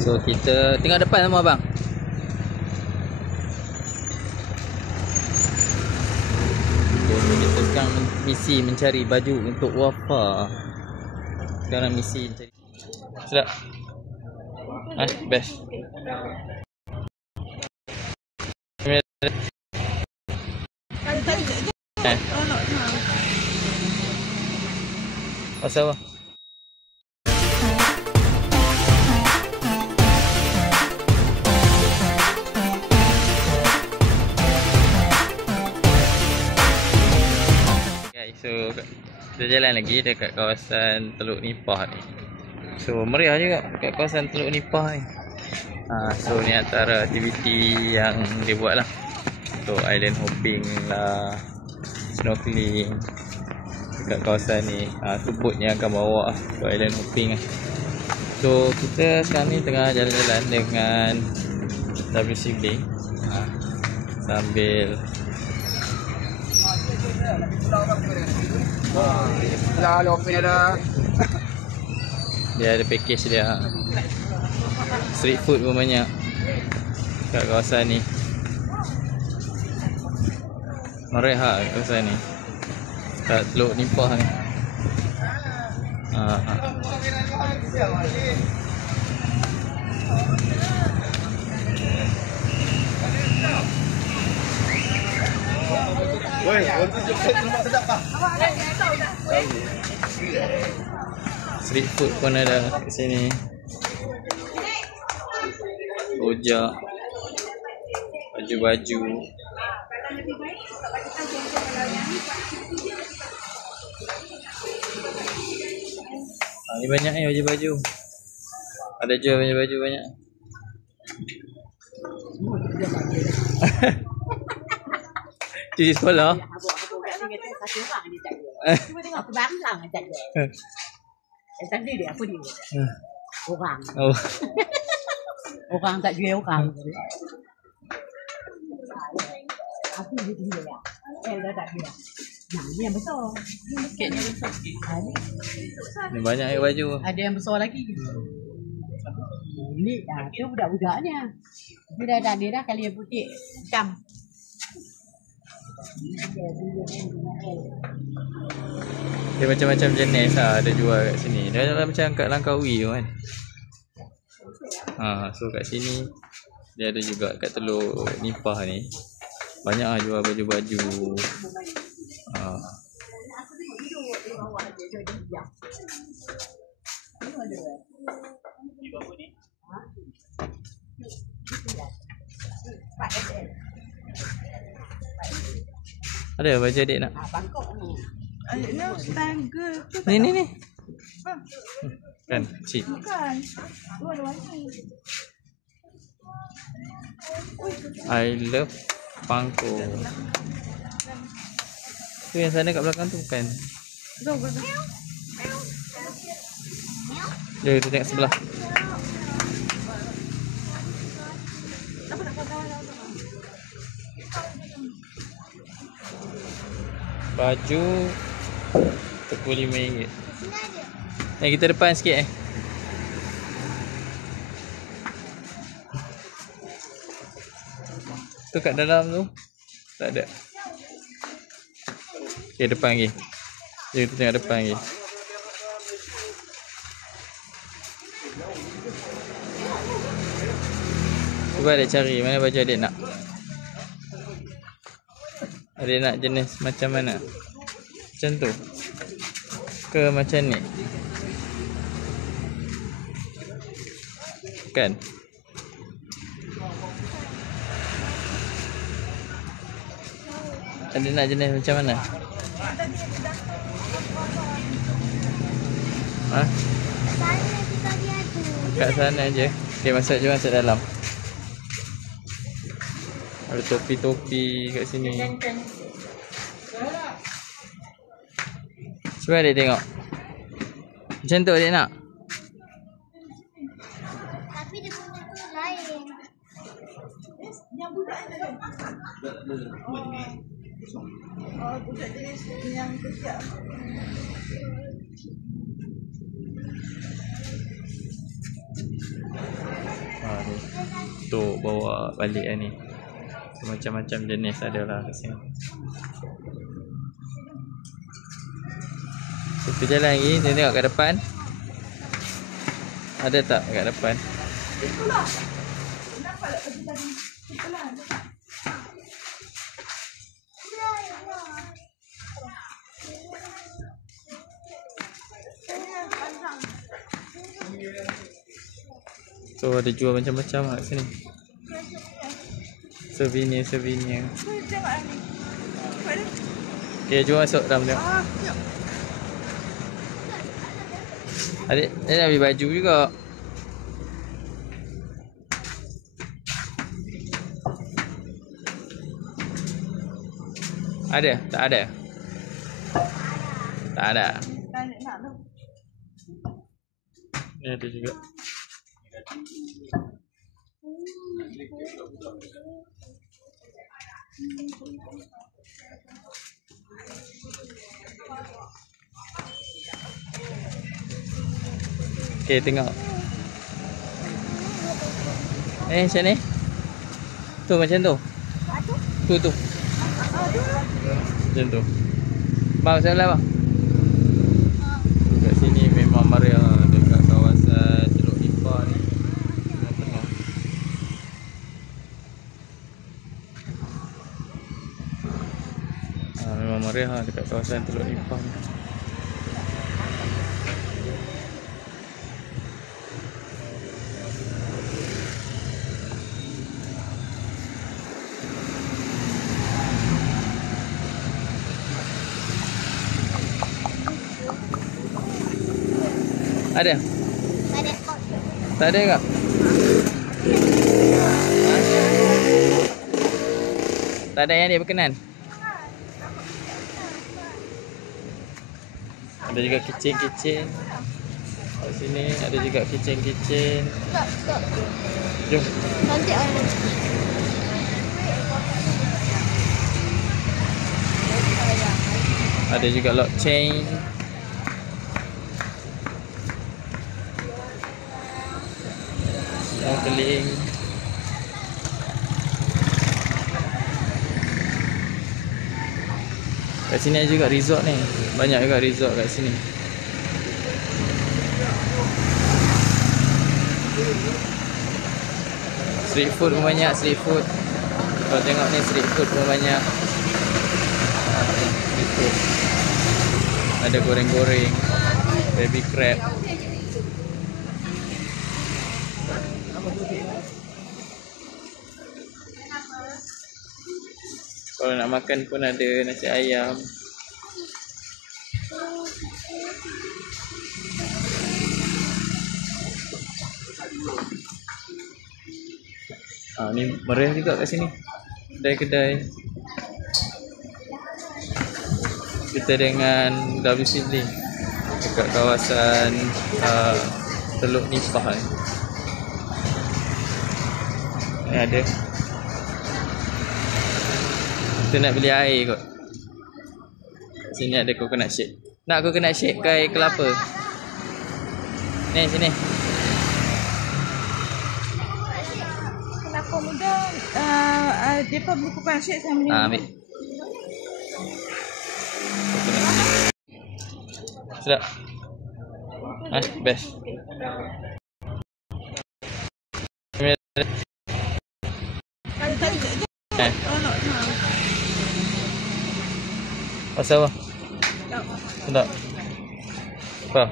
So kita tengok depan semua bang. So kita sekarang misi mencari baju untuk Wafa. Sekarang misi mencari. Sedap. Best. Pasal apa? So kita jalan lagi dekat kawasan Teluk Nipah ni. So meriah juga dekat kawasan Teluk Nipah ni. So ni antara aktiviti yang dia buat lah. So island hopping lah, snorkeling dekat kawasan ni. Tu boat yang akan bawa ke island hopping lah. So kita sekarang ni tengah jalan-jalan dengan W sibling sambil dia ada package dia. Street food pun banyak kat kawasan ni. Mereka kat kawasan ni, kat Teluk Nipah ni. Street food pun ada kat sini. Rojak, baju-baju. Ni banyak ni baju-baju. Ada jual baju-baju banyak. Cuci sekolah. Aku banglang ajak dia. Tadi dia apa dia? Orang. Oh. Orang tak jual orang. Aku dia dia. Dah tak dia. Nah, ni yang besar. Sikitnya besar sikit. Ni banyak baju. Ada yang besar lagi. Ni tu budak-budaknya. Dia dah dia dah kali yang putih macam. Dia macam-macam jenis ada jual kat sini. Dia macam kat Langkawi tu kan. So kat sini dia ada juga kat Teluk Nipah ni. Banyak jual baju-baju. Ada baju adik nak? Ni. Kan, cik. Bukan. I love Pangko. Tu yang sana kat belakang tu bukan? Jom kita tengok sebelah. Baju RM35. Kita depan sikit Tu kat dalam tu tak ada. Okay, depan lagi. Jom kita tengok depan lagi. Cuba adik cari mana baju adik nak. Adik nak jenis macam mana? Macam tu ke macam ni? Kan? Adik nak jenis macam mana? Kat sana je. Okay, masuk dalam. Ada topi-topi kat sini. Cuba adik tengok. Macam tu adik nak? Tapi dia punya tu lain. Yang budak budak jenis yang kecil. untuk bawa balik ni. So, macam-macam jenis ada lah kat sini. So, kita jalan lagi, kita tengok kat depan. Ada tak kat depan? Itulah. Kenapa nak pergi tadi? Itulah. So ada jual macam-macam lah kat sini. Souvenir. Tengok ni. Okay, jom masuk dalam tengok. Adik, dia nak beli baju juga. Ada? Tak ada? Tak ada. Ni ada juga. Okay, tengok. Macam ni. Tu macam tu. Tu. Macam tu. Bang, salah bang. Kat sini memang meriah dekat kawasan Teluk Nipah ni. Memang penuh. Memang meriah dekat kawasan Teluk Nipah ni. Ada? Tak ada kak? Ha? Tak ada yang dia berkenan? Ada juga kitchen. Kat sini ada juga kitchen. Jom. Nanti orang Ada juga lock chain. Snorkeling. Kat sini ada juga resort ni. Banyak juga resort kat sini. Street food pun banyak, Kalau tengok ni street food pun banyak. Street food. Ada goreng-goreng, baby crab. Kalau nak makan pun ada nasi ayam. Ni meriah juga kat sini. Kedai-kedai. Kita dengan WC Blink dekat kawasan Teluk Nipah ni. Ni ada. Kita nak beli air kot. Sini ada coconut shake. Nak coconut shake ke air kelapa? Ni sini. Kelapa muda, dia pun beli coconut shake sama ni. Ambil. Sedap. Best. Pasal apa? Sedap. Apa?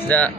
Sedap.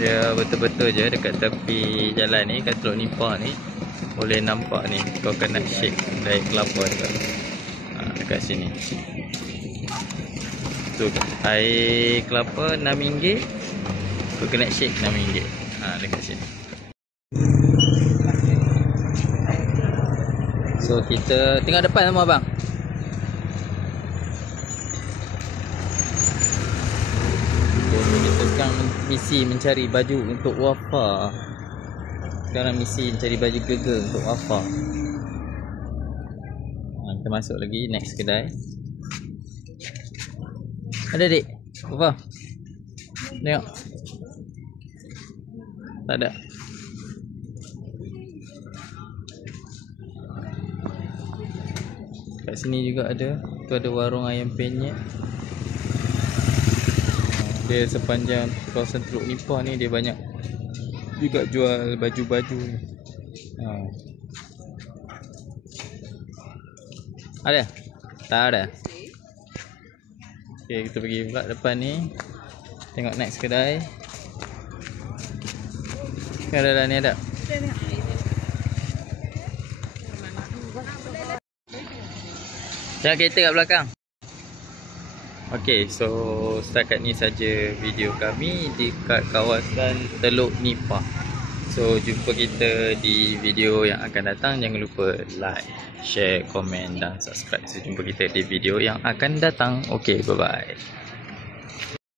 Dia betul-betul je dekat tepi jalan ni, kat Teluk Nipah ni. Boleh nampak ni coconut shake dari kelapa juga. Dekat sini. Tu air kelapa RM6, coconut shake RM6. Dekat sini. So kita tengok depan sama abang. Kita sekarang misi mencari baju untuk Wafa. Sekarang misi mencari baju girl untuk Wafa. Kita masuk lagi next kedai. Ada dik? Apa? Tengok. Tak ada. Kat sini juga ada. Tu ada warung ayam penyet. Dia sepanjang kawasan Teluk Nipah ni dia banyak juga jual baju-baju. Ada? Tak ada. Okay, kita pergi pula depan ni. Tengok next kedai. Ada dah ni ada. Jangan kereta kat belakang. Okay, so setakat ni saja video kami di kawasan Teluk Nipah. So jumpa kita di video yang akan datang. Jangan lupa like, share, komen dan subscribe. So jumpa kita di video yang akan datang. Okay, bye bye.